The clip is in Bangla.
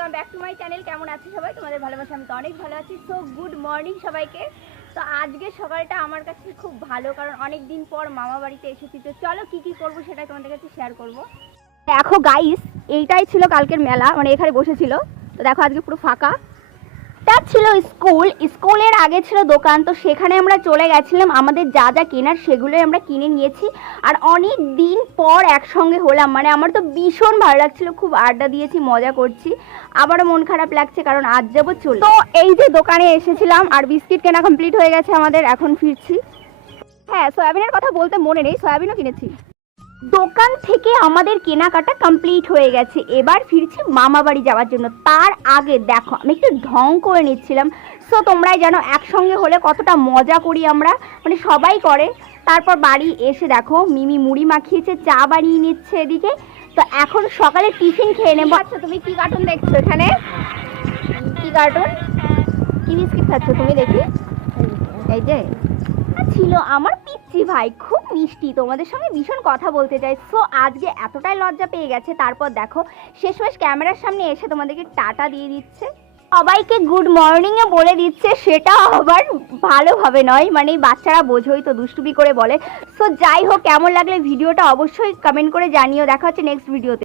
Welcome back to my channel. কেমন আছো সবাই? তোমাদের ভালোবাসা, আমি তো অনেক ভালো আছি। সো গুড মর্নিং সবাইকে। তো আজকে সকালটা আমার কাছে খুব ভালো, কারণ অনেক দিন পর মামা বাড়িতে এসেছি। তো চলো কি কি করবো সেটাই তোমাদের কাছে শেয়ার করবো। দেখো গাইস, এইটাই ছিল কালকের মেলা, মানে এখানে বসেছিল। তো দেখো আজকে পুরো ফাঁকা। তা ছিল স্কুল, স্কুলের আগে ছিল দোকান। তো সেখানে আমরা চলে গেছিলাম, আমাদের যা যা কেনার সেগুলোই আমরা কিনে নিয়েছি। আর অনেক দিন পর একসঙ্গে হলাম, মানে আমার তো ভীষণ ভালো লাগছিল, খুব আড্ডা দিয়েছি, মজা করছি। আবারও মন খারাপ লাগছে কারণ আজ যাবো চলে। তো এই যে দোকানে এসেছিলাম আর বিস্কিট কেনা কমপ্লিট হয়ে গেছে আমাদের, এখন ফিরছি। হ্যাঁ, সয়াবিনের কথা বলতে মনে নেই, সয়াবিনও কিনেছি। দোকান থেকে আমাদের কেনাকাটা কমপ্লিট হয়ে গেছে, এবার ফিরছি মামা বাড়ি যাওয়ার জন্য। তার আগে দেখো আমি একটু ঢং করে নিচ্ছিলাম। সো তোমরাই জানো একসঙ্গে হলে কতটা মজা করি আমরা, মানে সবাই করে। তারপর বাড়ি এসে দেখো মিমি মুড়ি মাখিয়েছে, চা বানিয়ে নিচ্ছে এদিকে। তো এখন সকালে টিফিন খেয়ে নেবো। আচ্ছা তুমি কি কার্টুন দেখছো এখানে? কি কার্টুন, কি বিস্কিট খাচ্ছ তুমি দেখি? এই যে ছিল আমার পিচ্চি ভাই, খুব মিষ্টি, তোমাদের সঙ্গে ভীষণ কথা বলতে চাই। সো আজকে এতটাই লজ্জা পেয়ে গেছে, তারপর দেখো শেষমেশ ক্যামেরার সামনে এসে তোমাদেরকে টাটা দিয়ে দিচ্ছে, সবাইকে গুড মর্নিংয়ে বলে দিচ্ছে। সেটা আবার ভালোভাবে নয়, মানে বাচ্চারা বোঝোই তো, দুষ্টুমি করে বলে। সো যাই হোক, কেমন লাগলে ভিডিওটা অবশ্যই কমেন্ট করে জানিও। দেখা হচ্ছে নেক্সট ভিডিওতে।